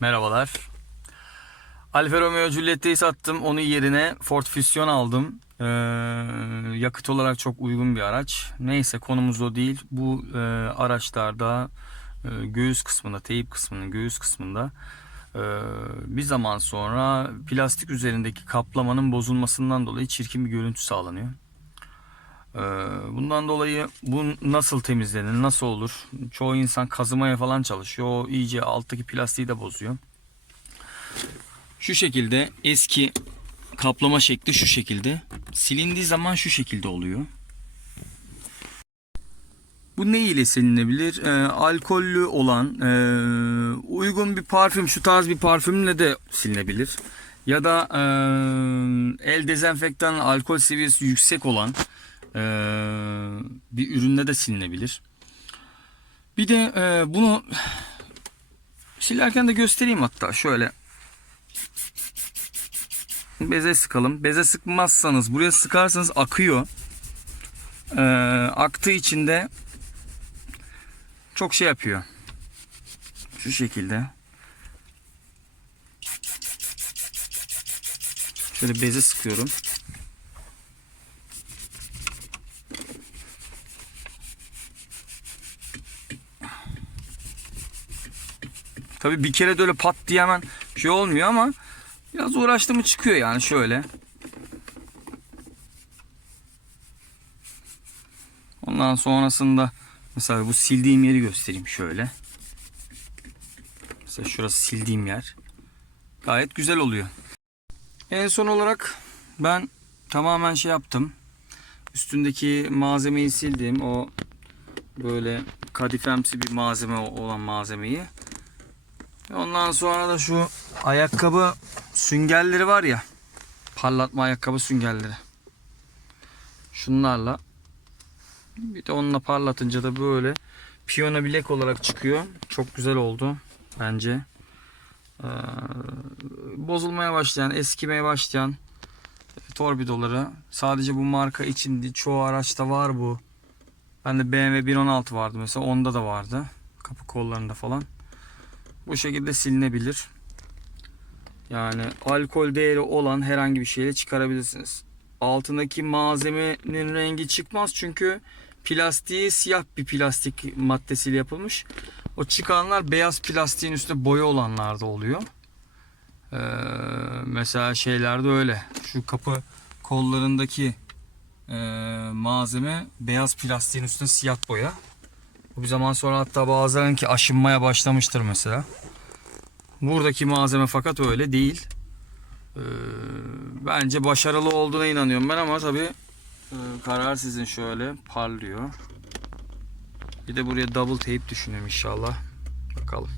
Merhabalar. Alfa Romeo Giuliette'yi sattım. Onun yerine Ford Fusion aldım. Ee, yakıt olarak çok uygun bir araç. Neyse konumuz o değil. Bu e, araçlarda e, göğüs kısmında, teyip kısmının göğüs kısmında e, bir zaman sonra plastik üzerindeki kaplamanın bozulmasından dolayı çirkin bir görüntü sağlanıyor. Ee, Bundan dolayı bu nasıl temizlenir, nasıl olur? Çoğu insan kazımaya falan çalışıyor. O iyice alttaki plastiği de bozuyor. Şu şekilde eski kaplama şekli şu şekilde. Silindiği zaman şu şekilde oluyor. Bu ne ile silinebilir? Ee, alkollü olan e, uygun bir parfüm, şu tarz bir parfümle de silinebilir. Ya da e, el dezenfektan alkol seviyesi yüksek olan e, bir ürünle de silinebilir. Bir de e, bunu silerken de göstereyim hatta şöyle. Beze sıkalım. Beze sıkmazsanız buraya sıkarsanız akıyor. E, aktığı için de çok şey yapıyor. Şu şekilde. Şöyle beze sıkıyorum. Tabii bir kere de öyle pat diye hemen şey olmuyor ama biraz uğraştı mı çıkıyor yani şöyle. Ondan sonrasında mesela bu sildiğim yeri göstereyim şöyle. Mesela şurası sildiğim yer. Gayet güzel oluyor. En son olarak ben tamamen şey yaptım. Üstündeki malzemeyi sildim. O böyle kadifemsi bir malzeme olan malzemeyi. Ondan sonra da şu ayakkabı süngerleri var ya. Parlatma ayakkabı süngerleri. Şunlarla. Bir de onunla parlatınca da böyle piyano bilek olarak çıkıyor. Çok güzel oldu bence. Ee, bozulmaya başlayan, eskimeye başlayan torpidoları sadece bu marka için değil, çoğu araçta var bu. Bende BMW 116 vardı mesela onda da vardı. Kapı kollarında falan. Bu şekilde silinebilir. Yani alkol değeri olan herhangi bir şeyle çıkarabilirsiniz. Altındaki malzemenin rengi çıkmaz çünkü plastiği siyah bir plastik maddesiyle yapılmış. O çıkanlar beyaz plastiğin üstünde boya olanlar da oluyor. Ee, mesela şeylerde öyle. Şu kapı kollarındaki e, malzeme beyaz plastiğin üstünde siyah boya. Bu bir zaman sonra hatta bazılarınki aşınmaya başlamıştır mesela. Buradaki malzeme fakat öyle değil. Ee, bence başarılı olduğuna inanıyorum ben ama tabi karar sizin şöyle parlıyor. Bir de buraya double tape düşünüyorum inşallah. Bakalım.